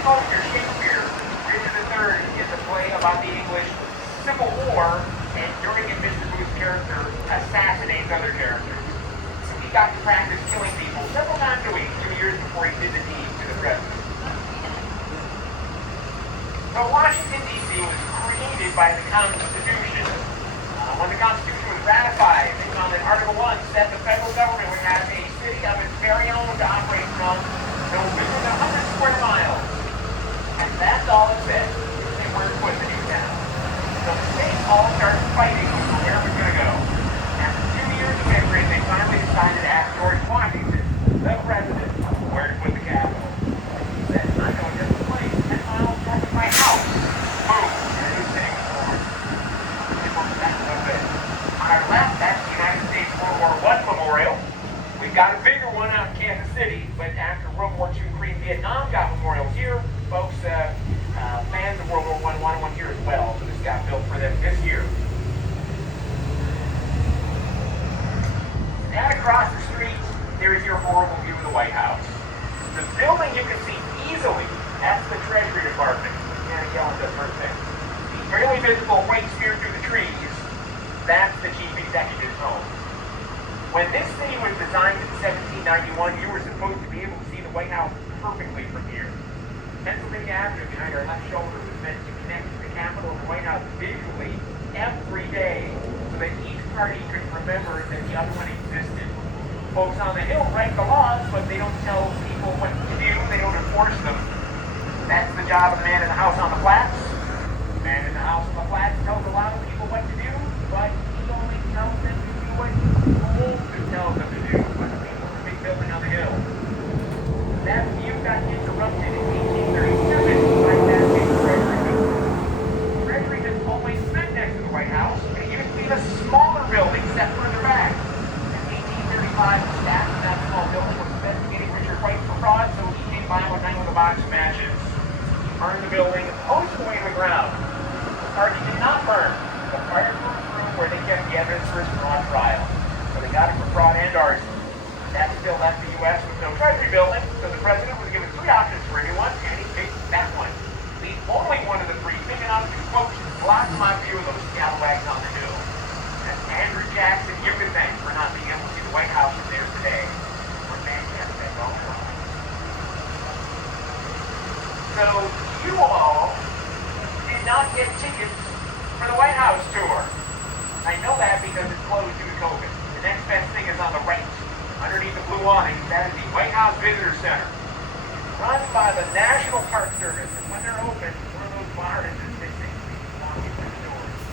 composer Shakespeare, Richard III, is a play about the English Civil War, and during it, Mr. Booth's character assassinates other characters. He got to practice killing people several times a week, 2 years before he did the deed to the president. So Washington, D.C. was created by the Constitution. When the Constitution was ratified, they found that Article 1 said the federal government would have a city of its very own to operate from, no bigger than 100 square miles. And that's all it said. They weren't put the new town. So the states all started fighting over where it was going to go. After 2 years of bickering, they finally decided to ask George Washington, the president, where to put the capital. He said, I know a different place, 10 miles north of my house. Boom, and a new city was born. They worked that a little bit. On our left, that's the United States World War I Memorial. We've got a bigger one out in Kansas City, but after World War II, Korea, and Vietnam got memorials here. Folks, fans of World War I wanted one here as well, so this got built for them this year. And across the street, there is your horrible view of the White House. The building you can see easily, that's the Treasury Department. Janet Yellen does her thing. The barely visible white spear through the trees, that's the chief executive's home. When this city was designed in 1791, you were supposed to be able to see the White House perfectly from here. Pennsylvania Avenue behind our left shoulder was meant to connect the Capitol and the White House visually every day so that each party could remember that the other one existed. Folks on the Hill write the laws, but they don't tell people what to do. They don't enforce them. That's the job of the man in the house on the flats. The man in the house on the flats tells a lot of people what to do, but he only tells them to do what he's told to tell them to do. But the people in the big building on the hill. That view got interrupted in 1837 by that big Treasury building. The Treasury has always been next to the White House, but it used to be a smaller building set further back. In 1835, the staff of that small building was investigating Richard White for fraud, so he came by one night with a box of matches. He burned the building and posed away to the ground. The party did not burn. The fire blew through where they kept the evidence for his fraud trial. So they got it for fraud and arson. That still left the U.S. with no Treasury building, so the president was given 3 options for a new one, and he picked that one. Leave only one of the 3 big enough to, quote, block my view of those scalawags on the hill. And Andrew Jackson, you can thank for not being able to see the White House from there today. Or fantastic, all right. So you all did not get tickets for the White House tour. I know that because it's closed due to COVID. The next best thing is on the right. Underneath the blue awning, that is the White House Visitor Center. Run by the National Park Service. And when they're open, one of those bars is missing. You walk in through the doors.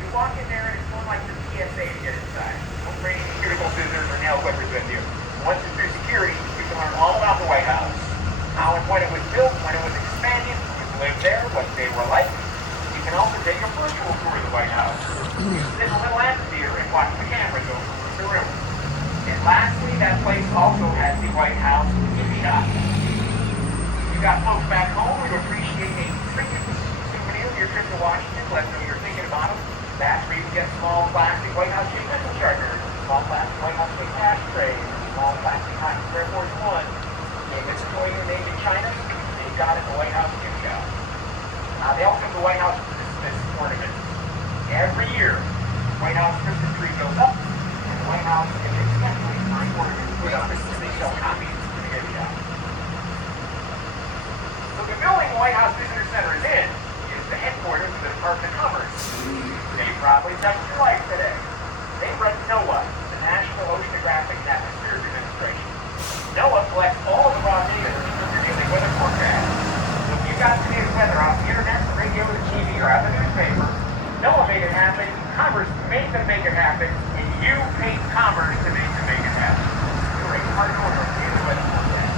You walk in there and it's more like the TSA to get inside. Don't bring any critical visitors or nail clippers with you. Once you're through security, you can learn all about the White House. How and when it was built, when it was expanded, who lived there, what they were like. You can also take a virtual tour of the White House. You can sit in a little amphitheater and watch the cameras go from the room. And lastly, that place also has the White House gift shop. You got folks back home who appreciate a trinket souvenir of your trip to Washington, let them know you're thinking about them. That's where you can get small plastic White House shaped pencil sharpeners, small plastic White House shaped ashtrays, small plastic Hockey Air Force One. If it's a toy you made in China, they've got it in the White House gift shop. They also have the White House Christmas ornament. Every year, the White House Christmas tree goes up, and the White House is especially fine ornaments put up as they sell copies in the gift shop. So the building the White House Visitor Center is in is the headquarters of the Department of Commerce. They probably touched your life today. They run NOAA, the National Oceanographic and Atmospheric Administration. NOAA collects all of the raw data for your daily weather forecast. So if you got today's weather off the internet, the radio, the TV, or out of the newspaper, NOAA made it happen, Commerce made them make it happen, and you paid Commerce to make them make it happen. You're a hard owner of the daily weather forecast.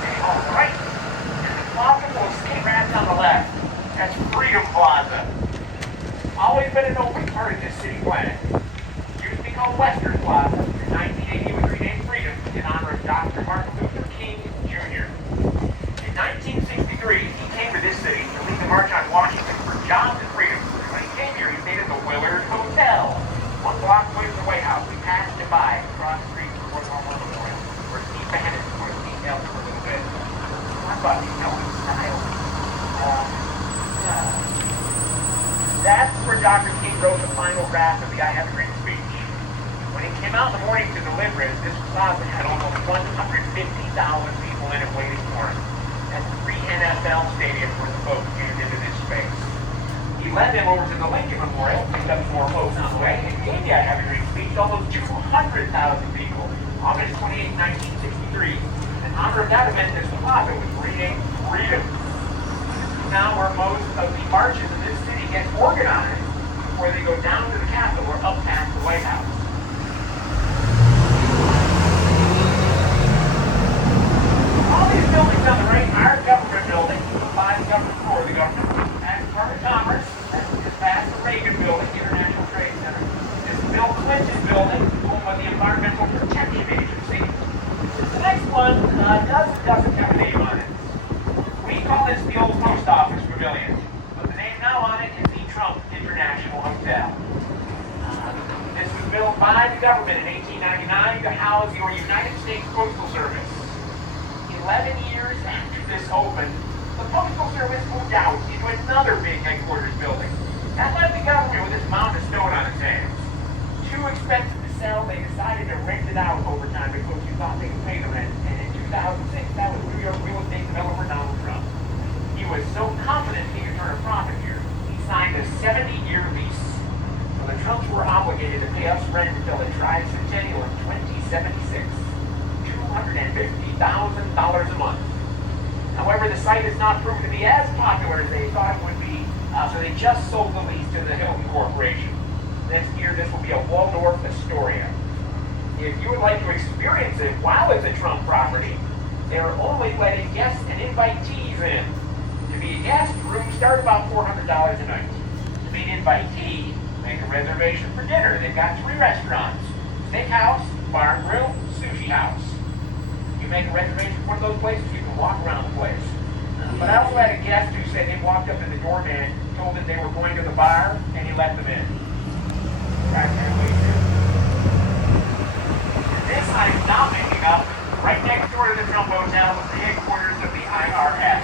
Okay, all right. And the plaza full of skinny rats on the left, that's Freedom Plaza. Always been an open part of this city plan. Used to be called Western Plaza. In 1980, it was renamed Freedom in honor of Dr. Martin Luther King, Jr. In 1963, he came to this city to lead the March on Washington for Jobs and Freedom. When he came here, he stayed at the Willard Hotel. 1 block away from the White House. We passed it by across the street from World War I Memorial, where Steve Bannon, or Steve L. talk about the Ellen style. That's where Dr. King wrote the final draft of the I Have a Dream speech. When he came out in the morning to deliver it, this plaza had almost 150,000 people in it waiting for him. That's 3 NFL stadiums worth of folks jammed into this space. He led them over to the Lincoln Memorial, picked up more folks on the way, and gave the I Have a Dream speech to almost 200,000 people, August 28, 1963. In honor of that event, this plaza was reading freedom. Now where most of the marches in this city get organized before they go down to the Capitol or up past the White House. All these buildings on the right are government buildings, by the government for the government. As Department of Commerce, that's just past the Reagan Building, International Trade Center. This is Bill Clinton Building, owned by the Environmental Protection Agency. The next one doesn't have a name on it. We call this the old post office pavilion, but the name now on it is the Trump International Hotel. This was built by the government in 1899 to house your United States Postal Service. 11 years after this opened, the Postal Service moved out into another big headquarters building. That left the government with this mountain of stone on its hands. Too expensive to sell, they decided to rent it out over time because you thought they could pay the rent. And in 2006, that was New York real estate developer Donald Trump. He was so confident he could turn a profit here, he signed a 70-year lease. So the Trumps were obligated to pay us rent until the tricentennial in 2076. $250,000 a month. However, the site has not proven to be as popular as they thought it would be, so they just sold the lease to the Hilton Corporation. Next year, this will be a Waldorf Astoria. If you would like to experience it while it's a Trump property, they are only letting guests and invitees in. To be a guest, rooms start about $400 a night. To be an invitee, make a reservation for dinner. They've got 3 restaurants: steakhouse, bar and grill, sushi house. You make a reservation for one of those places, you can walk around the place. But I also had a guest who said they walked up to the doorman, told them they were going to the bar, and he let them in. Right there, wait there. This I'm not making up. Right next door to the Trump Hotel was the headquarters of the IRS.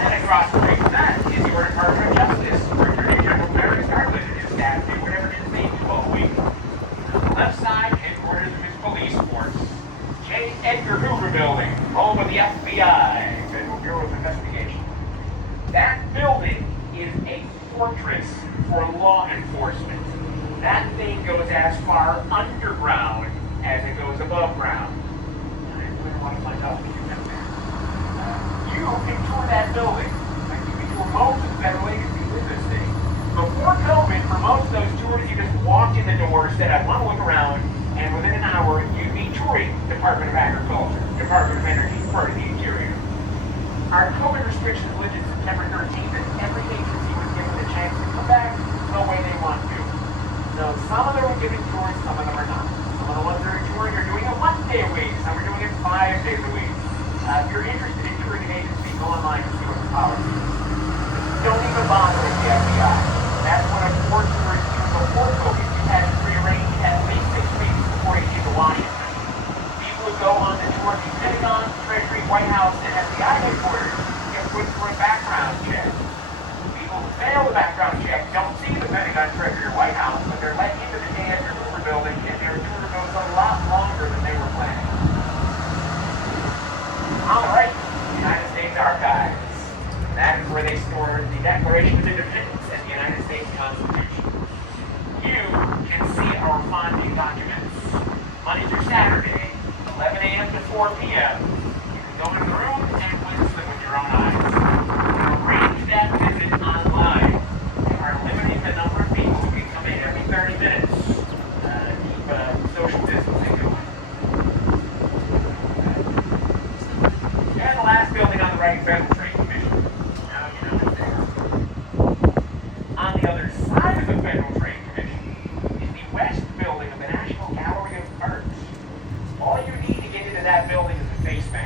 And across the street from that is your Department of Justice, where Attorney General Barry Garland and his staff do whatever it is they do all week. On the left side, headquarters of his police force. J. Edgar Hoover Building, home of the FBI, Federal Bureau of Investigation. That building is a fortress for law enforcement. That thing goes as far underground as it goes above ground. And I really want to find out if you know that. You can tour that building. Like you can tour most of the federal agencies in this city. Before COVID, for most of those tours, you just walked in the door, said, I want to look around, and within an hour, you'd be touring Department of Agriculture, Department of Energy, part of the Interior. Our COVID restrictions lifted September 13th, and every agency was given the chance to come back no way they want to. So some of them are giving tours, some of them are not. Some of the ones that are touring are doing it 1 day a week, some are doing it 5 days a week. If you're interested in touring an agency, go online and see what the policy is. Don't even bother with the FBI. That's one of 4 tours even before COVID. You had to rearrange at least 6 weeks before you came to Washington. People would go on the tour to Pentagon, Treasury, White House, and FBI headquarters get put through a background check. People who fail the background check don't see the Pentagon, Treasury, or White House, but they're let into the J. Edgar Hoover Building, and their tour goes a lot longer than they were planning. All right, United States Archives. That is where they stored the Declaration of Independence and the United States Constitution. You can see our founding documents Monday through Saturday, 11 a.m. to 4 p.m. You can go in the room and glimpse them with your own eyes. Arrange that visit online. We are limiting the number of people who can come in every 30 minutes. Keep social distancing going. And the last building on the right, Federal Trade Commission. Now you know it's there. On the other side of the Federal Trade Commission is the West Building of the National Gallery of Art. All you need to get into that building is a face mask.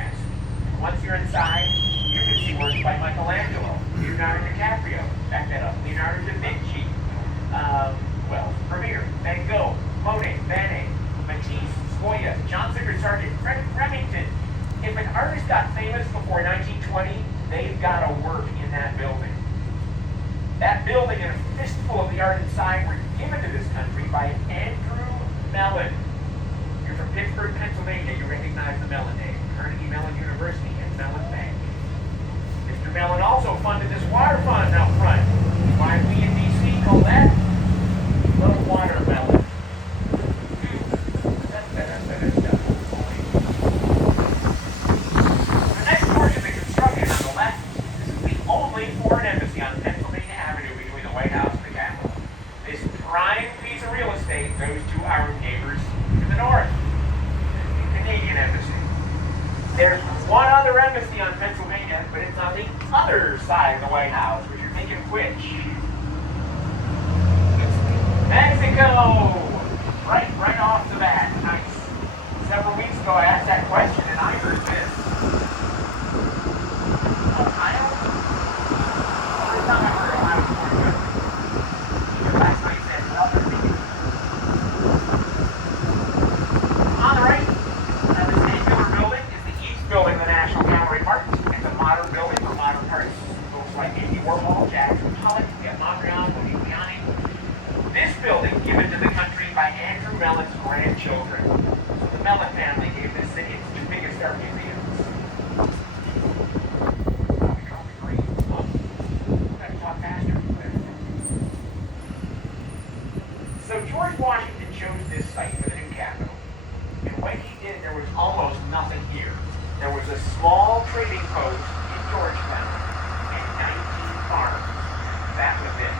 yard and sign were given to this country by Andrew Mellon. You're from Pittsburgh, Pennsylvania, you recognize the Mellon name. Carnegie Mellon University and Mellon Bank. Mr. Mellon also funded this water fund out front. Why we in D.C. call that Little Watermelon. The next portion of the construction on the left, this is the only foreign embassy on Pennsylvania Avenue between the White House and the Capitol. This prime piece of real estate goes to our neighbors to the north, the Canadian embassy. There's one other embassy on Pennsylvania, but it's on the other side of the White House, which you're thinking which? Mexico! Right off the bat. Nice. Several weeks ago I asked that question and I heard this. Ohio? First time I heard Ohio was pretty good. Even last night said, well, they're thinking. On the right, this angular building is the East Building of the National Gallery of Art. It's a modern building for modern artists. Folks like Andy Warhol, Jackson Pollock, Mondrian, Modigliani. This building given to the country by Andrew Mellon's grandchildren. So the Mellon family gave this city its two biggest art museums. Gotta talk faster. So George Washington chose this site for the new capital. And when he did, there was almost nothing here. There was a small trading post in Georgetown and 19 farms. That was it.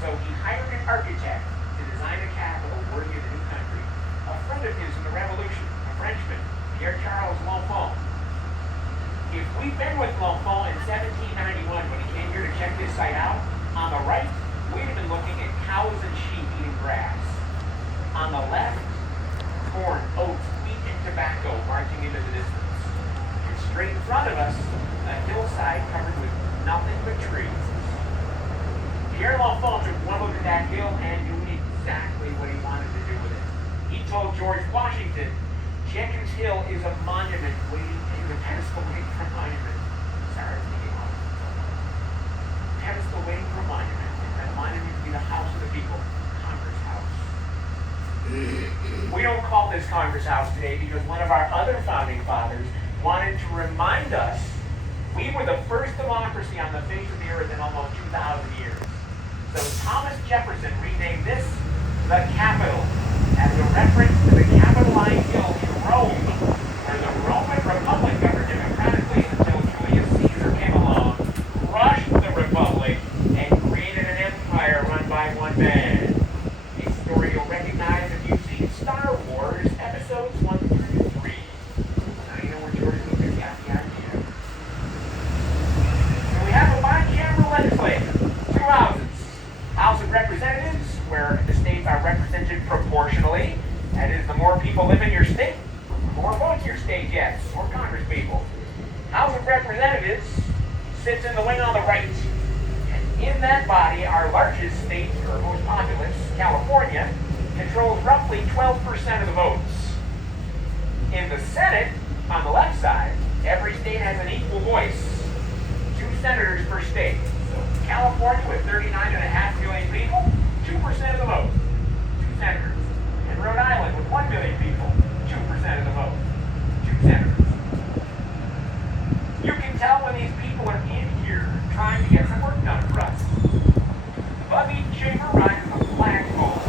So he hired an architect to design a capital worthy of the new country. A friend of his in the Revolution, a Frenchman, Pierre-Charles L'Enfant. If we'd been with L'Enfant in 1791 when he came here to check this site out, on the right, we'd have been looking at cows and sheep eating grass. On the left, corn, oats, wheat, and tobacco marching into the distance. And straight in front of us, a hillside covered with nothing but trees. Pierre L'Enfant took one look at that hill and knew exactly what he wanted to do with it. He told George Washington, Jenkins Hill is a monument waiting, a pedestal waiting for a monument. Sorry, I was thinking on. Pedestal waiting for a monument. And that monument to be the house of the people, Congress House. We don't call this Congress House today because one of our other founding fathers wanted to remind us we were the first democracy on the face of the earth in almost 2,000 years. So Thomas Jefferson renamed this the Capitol as a reference to the Capitoline Hill in Rome, where the Roman Republic governed democratically until Julius Caesar came along, crushed the Republic, and created an empire run by one man. A story you'll recognize if you've seen Star Wars episodes 1 through 3. Now you know where George Lucas got the idea. So we have a bicameral legislature, two houses. House of Representatives, where the states are represented proportionally. That is, the more people live in your state, the more votes your state gets, more Congress people. House of Representatives sits in the wing on the right. And in that body, our largest state, or most populous, California, controls roughly 12% of the votes. In the Senate, on the left side, every state has an equal voice. 2 senators per state. California with 39.5 million people, 2% of the vote, 2 senators. And Rhode Island with 1 million people, 2% of the vote, 2 senators. You can tell when these people are in here trying to get some work done for us. Above each chamber rises a flagpole.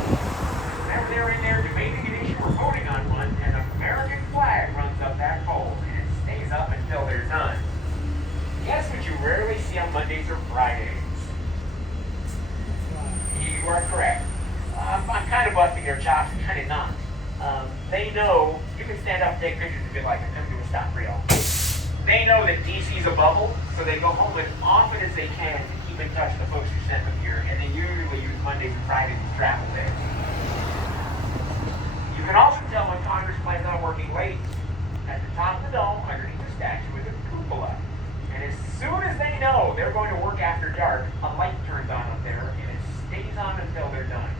Whenever they're in there debating an issue or voting on one, an American flag runs up that pole, and it stays up until they're done. Guess what you rarely see on Mondays or Fridays? You are correct. I'm kind of busting their chops and kind of not. They know, you can stand up and take pictures and be like, I'm going to stop real. They know that DC's a bubble, so they go home as often as they can to keep in touch with the folks who sent them here, and they usually use Mondays and Fridays as travel days. You can also tell when Congress plans on working late. At the top of the dome, underneath the statue, is a cupola. And as soon as they know they're going to work after dark, a light turns on up there, and it stays on until they're done.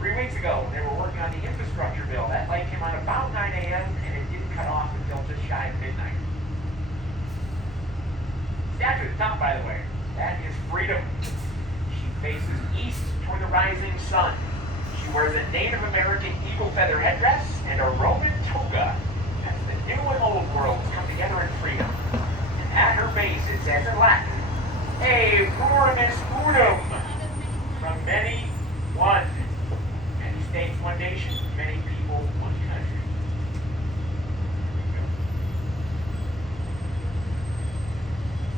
3 weeks ago, they were working on the infrastructure bill. That light came on about 9 a.m., and it didn't cut off until just shy of midnight. Statue at the top, by the way, that is Freedom. She faces east toward the rising sun. She wears a Native American eagle feather headdress and a Roman toga. As the new and old worlds come together in freedom. And at her base it says in Latin, E plurimis unum, from many, one. Many states, one nation, many people, one country.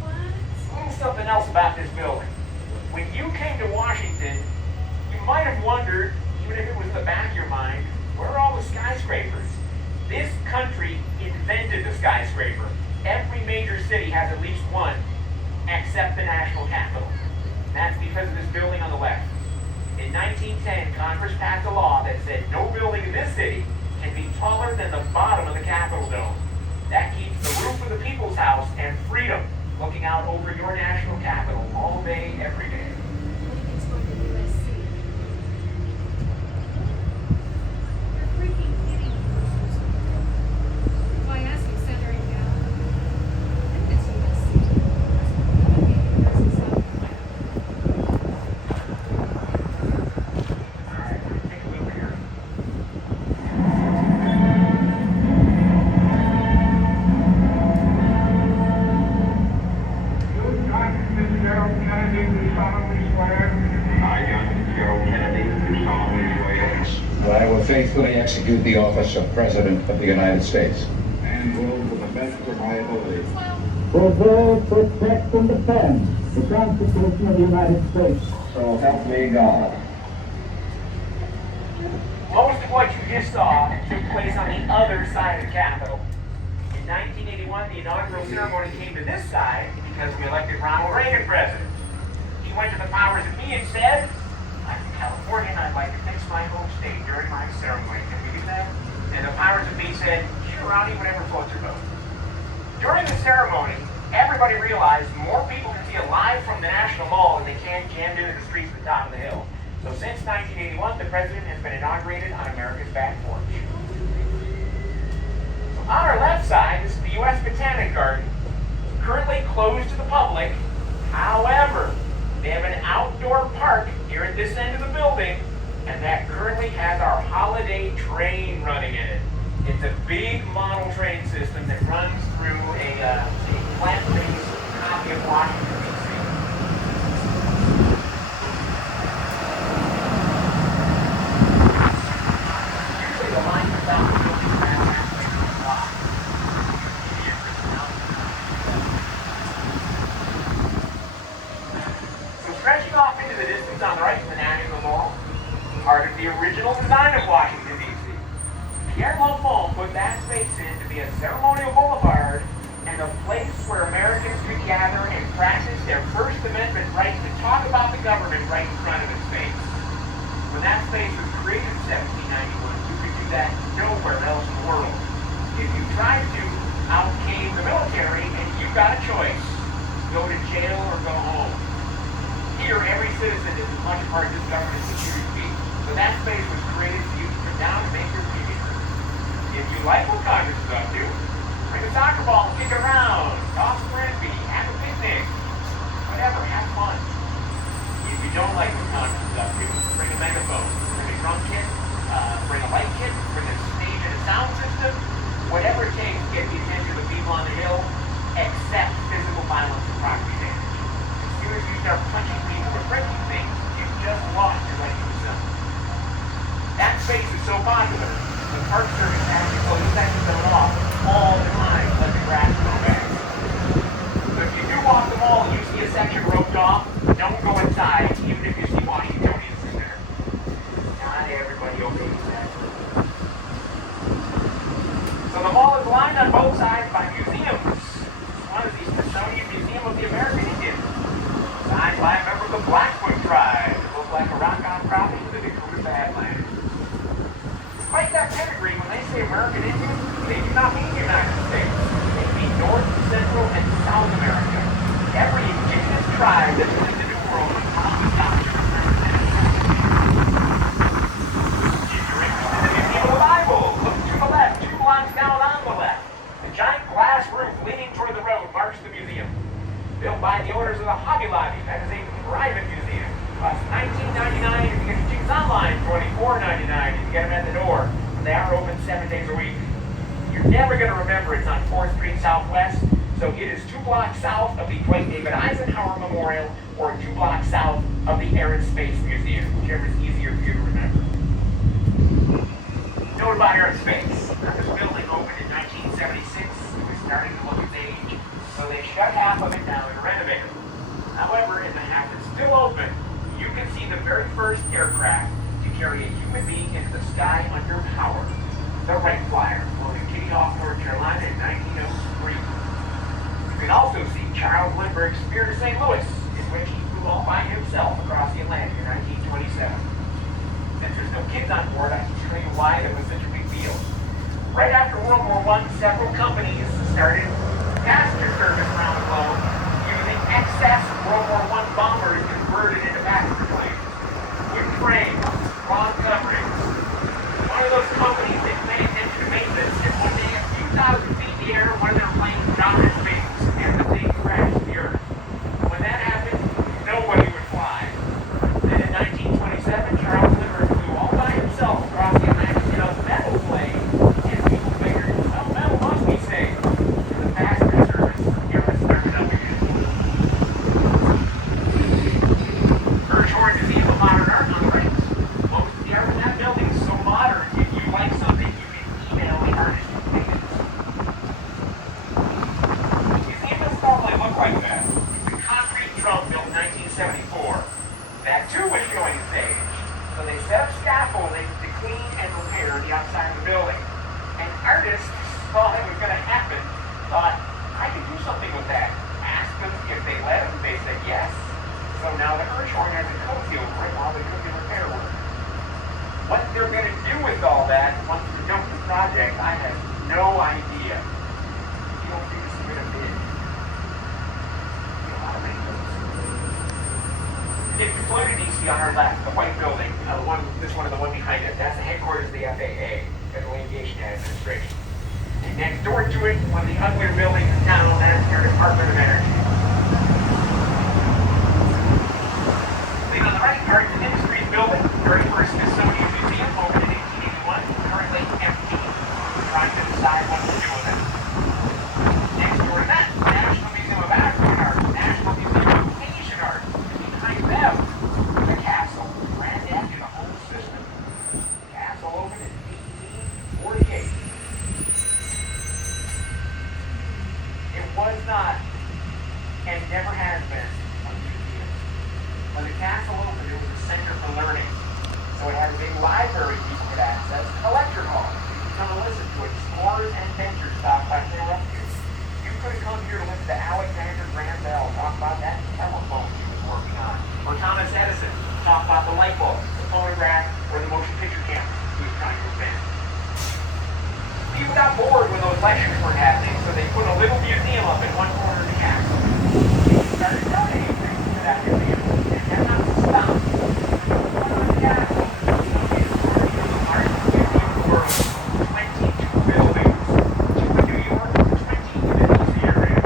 A little something else about this building. When you came to Washington, you might have wondered, even if it was in the back of your mind, where are all the skyscrapers? This country invented the skyscraper. Every major city has at least one, except the national capital. And that's because of this building on the left. In 1910, Congress passed a law that said no building in this city can be taller than the bottom of the Capitol dome. That keeps the roof of the People's House and freedom looking out over your national capital all day, every day. It's going to USC. You're freaking kidding me. Well, I asked you, Senator Gallup. I think it's USC. Okay, University of South Carolina. Alright, take a look here. That I will faithfully execute the office of President of the United States. And will, to the best of my ability, preserve, protect, and defend the Constitution of the United States. So help me God. Most of what you just saw took place on the other side of the Capitol. In 1981, the inaugural ceremony came to this side because we elected Ronald Reagan president. He went to the powers that be and said, I'm from California and I'd like to fix my home state during my ceremony. Can we do that? And the powers that be said, sure, Ronnie, whatever floats your boat. During the ceremony, everybody realized more people can see it live from the National Mall than they can jammed into the streets at the top of the hill. So since 1981, the president has been inaugurated on America's back porch. So on our left side, this is the U.S. Botanic Garden, currently closed to the public. However, they have an outdoor park here at this end of the building, and that currently has our holiday train running in it. It's a big model train system that runs through a plant-based copy of Washington, D.C. Usually the line comes out the building around halfway through the block. So stretching off into the distance on the right is the National Mall, part of the original design of Washington, D.C. Pierre Lafont put that space in to be a ceremonial boulevard and a place where Americans could gather and practice their First Amendment right to talk about the government right in front of its face. When that space was created in 1791, you could do that nowhere else in the world. If you tried to, out came the military and you got a choice. Go to jail or go home. Here, every citizen is as much a part of this government as you choose to be. So that space was created for you to come down and make your opinion. If you like what Congress is up to, bring a soccer ball and kick it around, toss a frisbee, have a picnic, whatever, have fun. If you don't like what Congress is up to, bring a megaphone, bring a drum kit, bring a light kit, bring a stage and a sound system, whatever it takes to get the attention of the people on the Hill, except physical violence and property damage. As soon as you start punching people or breaking things, you've just lost your right to assemble. That space is so popular, the Park Service actually closes sections of it off all the time to let the grass grow back. So if you do walk the mall and you see a section roped off, don't go inside, even if you see Washingtonians in there. Not everybody obeys that. So the mall is lined on both sides by museums. One is the Smithsonian Museum of the American Indians, signed by a member of the Blackfoot tribe. It looks like a rock outcropping of the Dakota Badlands. Despite that pedigree, when they say American Indian, they do not mean the United States. They mean North, Central, and South America. Every indigenous tribe that's lived in the world is probably adopted or represented. If you're interested in the Museum of the Bible, look to the left, 2 blocks down on the left. A giant glass roof leaning toward the road marks the museum. Built by the owners of the Hobby Lobby, that is a private museum. Costs $19.99 online, $24.99. You can get them at the door. They are open 7 days a week. You're never going to remember it's on 4th Street Southwest, so it is 2 blocks south of the Dwight David Eisenhower Memorial or 2 blocks south of the Air and Space Museum, whichever is easier for you to remember. Note about Air and Space. This building opened in 1976. It was starting to look its age, so they shut half of it down and renovated it. However, in the half that's still open, you can see the very first aircraft to carry a human being into the sky under power. The Wright Flyer, flown in Kitty Hawk, North Carolina in 1903. You can also see Charles Lindbergh's Spear to St. Louis, in which he flew all by himself across the Atlantic in 1927. Since there's no kids on board, I can tell you why that was such a big deal. Right after World War I, several companies started passenger service around the globe using excess World War I bombers converted into passenger planes. Wood frames, long coverings. One of those companies didn't pay attention to maintenance, and one day a few thousand feet in the air, one of their planes dropped its wings, and the thing crashed to the earth. When that happened, nobody would fly. Then in 1927, Charles Lindbergh flew all by himself across the Atlantic in a metal plane, and people figured, well, metal must be safe. And the passenger service era started up again. Hirshhorn Museum of Modern Art on the right. Most of the art in that building is so modern, if you like something, you can email the artist who made it. Museum doesn't normally look like that. The concrete drum built in 1974. That too was showing its age. So they set up scaffolding to clean and repair the outside of the building. And artists saw it was going to happen, thought, I could do something with that. Asked them if they let them, they said yes. So now the Hirshhorn has a cozy over it while they do the repair work. What they're going to do with all that once they're done with the project, I have no idea. You don't think it's going to be a lot of rainbows. If you float to DC on our left, the white building, this one and the one behind it, that's the headquarters of the FAA, Federal Aviation Administration. And next door to it, one of the uglier buildings in town, that's your Department of Energy. Leading on the right, Arts and Industries building, very first Smithsonian Museum, opened in 1881, currently empty. We're trying to decide what to do with it. Next door to that, National Museum of African Art, National Museum of Asian Art, and behind them, the castle, granddad to the whole system. Castle opened in 1848. It was not, and never has been, a museum. When the castle opened, it was a center for learning. So it had a big library people could access, a lecture hall. You could come and listen to explorers and adventurers talk about their refuge. You could have come here to listen to Alexander Graham Bell talk about that telephone he was working on. Or Thomas Edison talk about the light bulb, the phonograph, or the motion picture camera he was trying to invent. People got bored when those lectures weren't happening, so they put a little museum up in one corner of the castle. People started donating things to that museum, and that not to stop. The castle is the largest museum in the world, 22 buildings. Two in New York, 20 in the DC area.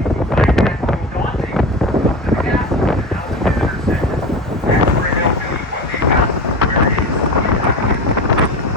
People find that a little daunting. Up to the castle, and now the visitor center. That's where they'll tell you what they've got, where it is, and how to get it.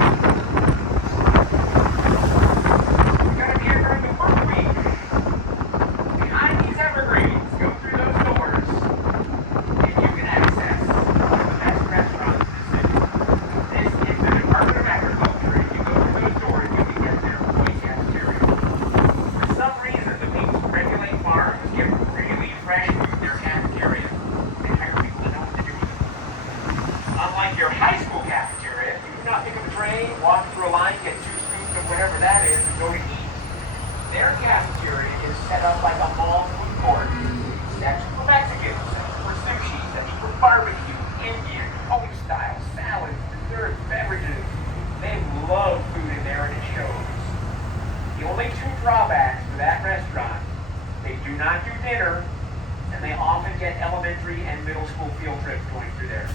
Unlike your high school cafeteria, you do not pick up a tray, walk through a line, get 2 scoops of whatever that is, and go to eat. Their cafeteria is set up like a mall food court. Section for Mexicans, section for sushi, section for barbecue, Indian, Polish style, salads, desserts, beverages. They love food in there and it shows. The only 2 drawbacks to that restaurant, they do not do dinner, and they often get elementary and middle school field trips going through there.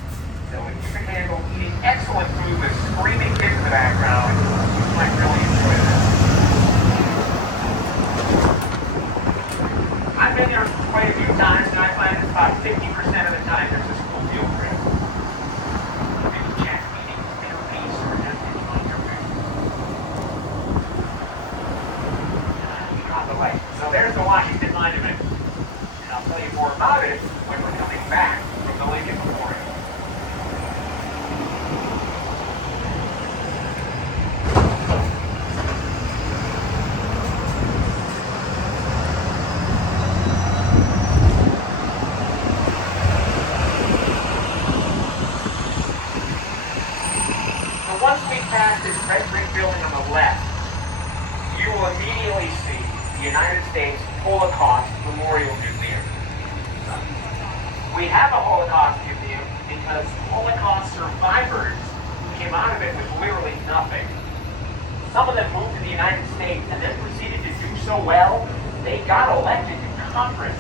So if you can handle eating excellent food with screaming kids in the background, you might really enjoy this. I've been there quite a few times, and I find it's about 50% of the time there's a school field trip. People chat past this red brick building on the left, you will immediately see the United States Holocaust Memorial Museum. We have a Holocaust Museum because Holocaust survivors who came out of it with literally nothing. Some of them moved to the United States and then proceeded to do so well, they got elected to Congress.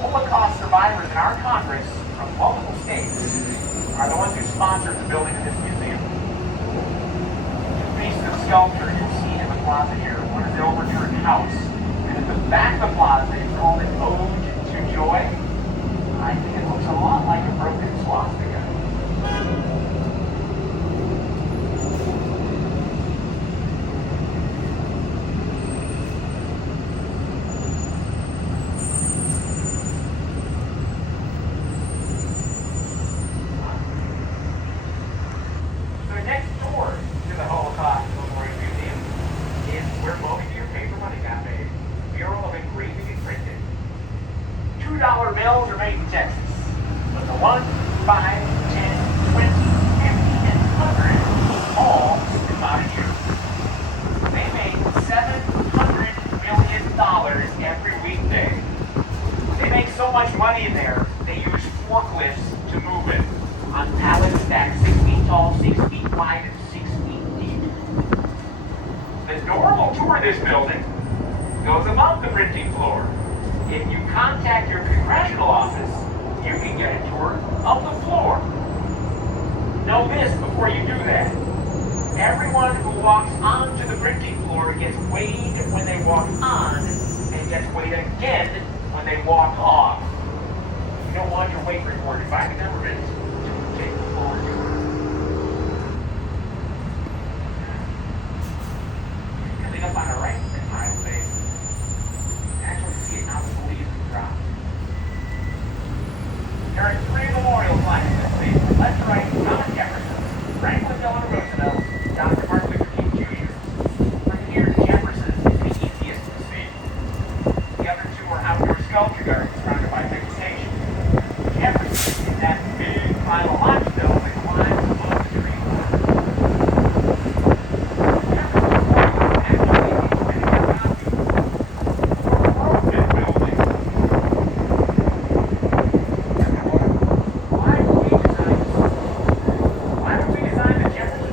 Holocaust survivors in our Congress from multiple states are the ones who sponsored the building of this museum. Two pieces of sculpture you've seen in the plaza here. One is the overturned house, and at the back of the plaza is called an Ode to Joy. I think it looks a lot like a broken swastika. So next door to the Holocaust Memorial Museum is where most of your paper money got made. Bureau of Engraving and Printing. $2 bills are made in Texas. But the 1, 5, 10, 20, 50, and 100 all come out of here. They make $700 million every weekday. They make so much money in there, they use forklifts to move it on pallets stacked 6 feet tall, 6 feet wide, and 6 feet deep. The normal tour of this building goes above the printing floor. If you contact your congressional office, you can get a tour of the floor. Know this before you do that. Everyone who walks onto the printing floor gets weighed when they walk on and gets weighed again when they walk off. You don't want your weight recorded by the government to take the floor tour. Coming up on our right, I say, actually see it now that the leaves have dropped. There are 3 memorial flags in this space. Left to right, Thomas Jefferson, Franklin Delano Roosevelt, Dr. Martin Luther King Jr. From here, Jefferson is the easiest to see. The other 2 are outdoor sculpture gardens surrounded by vegetation. Jefferson is that big pile of limestone that climbs above the tree line. Jefferson Memorial is actually a critical copy of the building. Why would we design the Jefferson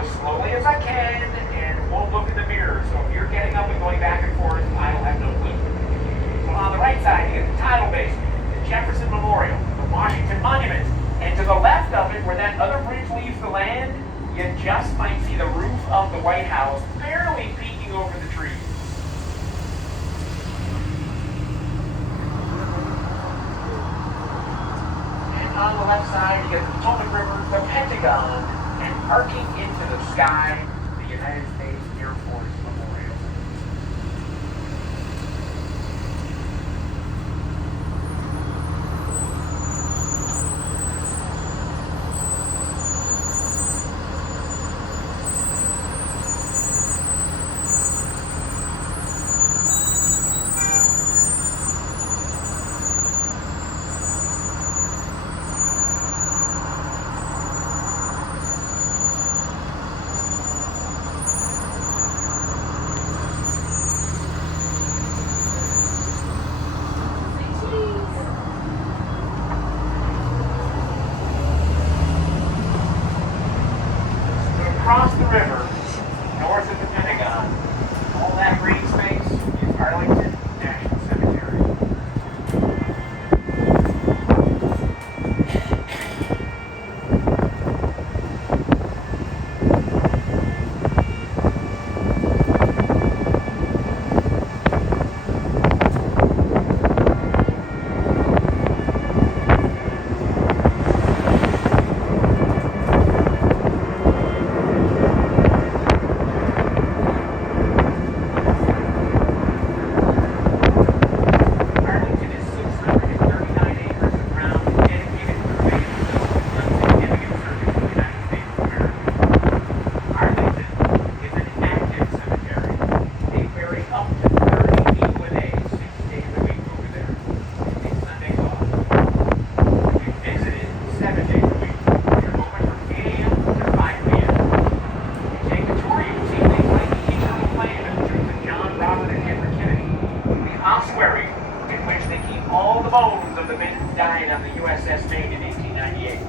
as slowly as I can and won't look in the mirror. So if you're getting up and going back and forth, I'll have no clue. So on the right side, you get the tidal basin, the Jefferson Memorial, the Washington Monument, and to the left of it, where that other bridge leaves the land, you just might see the roof of the White House barely peeking over the trees. And on the left side, you get the Potomac River, the Pentagon, and arcing into the sky, the United States Air Force Memorial. Across the river, north of the Pentagon, all that green space is Arlington National Cemetery. Arlington is 639 acres of ground dedicated to the base of significant service to the United States of America. Arlington is an active cemetery. They bury up to 30 people a day, 6 days a week over there. They take Sundays off. If you visited 7 days a week, you're open from 8 a.m. to 5 p.m. You take a tour, you can see things like the eternal flame in the tombs of John, Robert, and Henry Kennedy. The ossuary, in which they keep all the bones of the men who died on the USS Maine in 1898. You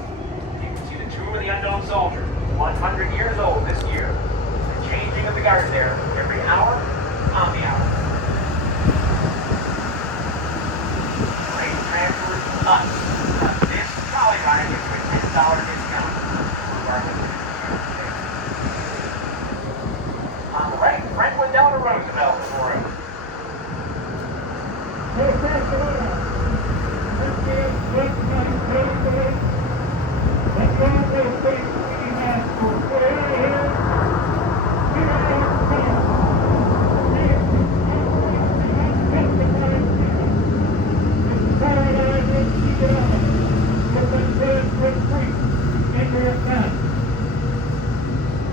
can see the tomb of the unknown soldier, 100 years old this year. The changing of the guard there every hour on the hour. Train transfers to us on this trolley ride with a $10 discount for Arlington, New York State. On the right, Franklin Delano Roosevelt Memorial.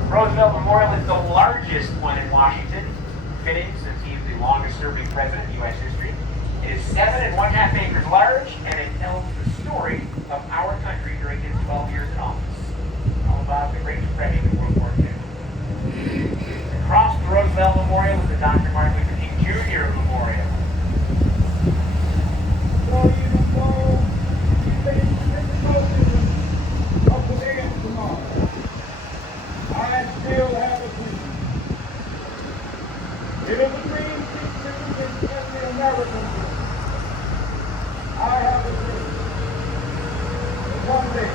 Roosevelt Memorial is the largest one in Washington, fitting since he's the longest-serving president in U.S. history. It is 7½ acres large, and it tells the story of our country during his 12 years in office. All about the Great Depression and World War II. Across the Roosevelt Memorial is the Dr. Martin Luther King Jr. Memorial. I still have a dream. It is a dream in the American dream. I have a dream. One day,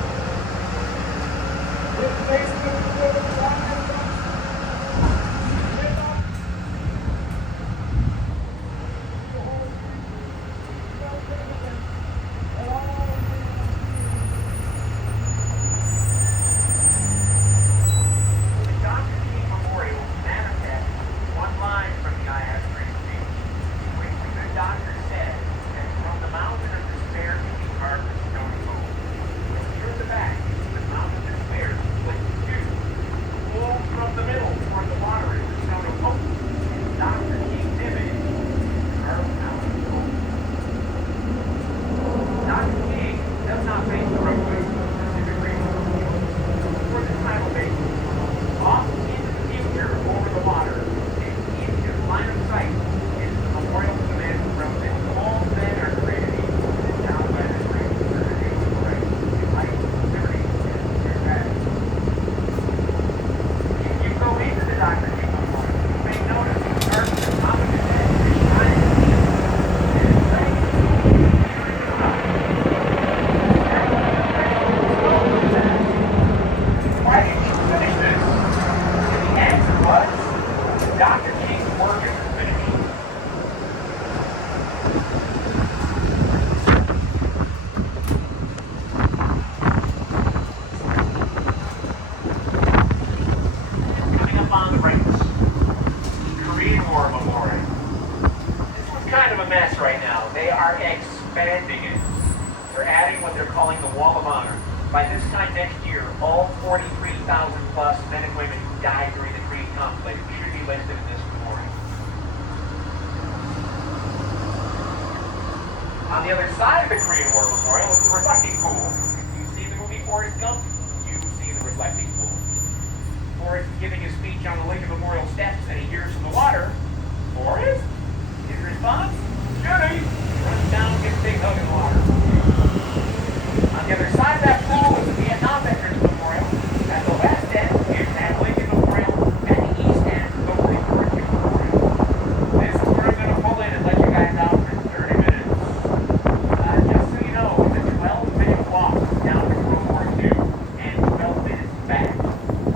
this nation will are expanding it. They're adding what they're calling the Wall of Honor. By this time next year, all 43,000 plus men and women who died during the Korean conflict should be listed in this memorial. On the other side of the Korean War Memorial is the reflecting pool. If you see the movie Forrest Gump, you see the reflecting pool. Forrest is giving his speech on the Lincoln Memorial steps and he hears from the water, "Forrest?" His response, "Judy!" He runs down and gets a big hug in the water. On the other side of that pool is the Vietnam Veterans Memorial. At the west end is that Lincoln Memorial. At the east end, the Lincoln Memorial. This is where I'm going to pull in and let you guys out for 30 minutes. Just so you know, it's a 12-minute walk down to World War II and 12 minutes back. So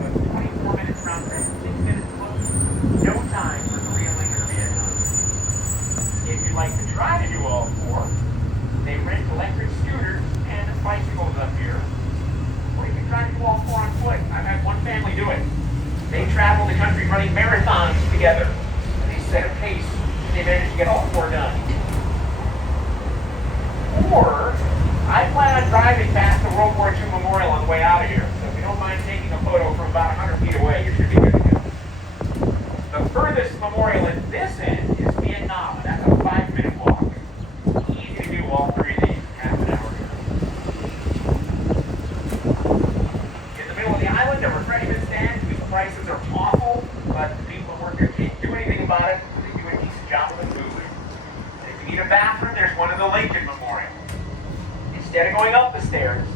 it's 24 minutes round trip, 6 minutes close. No time for Korea, Lincoln, or Vietnam. If you'd like to try to do all four, they rent electric scooters and bicycles up here. Or you can try to do all four on foot. I've had one family do it. They travel the country running marathons together. And they set a pace and they managed to get all four done. Or, I plan on driving past the World War II Memorial on the way out of here. So if you don't mind taking a photo from about 100 feet away, you should be good to go. The furthest memorial at this end is Vietnam. That's a 5-minute walk. Easy to do all three of these in half an hour. In the middle of the island, a refreshment stand whose prices are awful, but the people who work there can't do anything about it. They do a decent job of the food. And if you need a bathroom, there's one in the Lincoln Memorial. Instead of going up the stairs,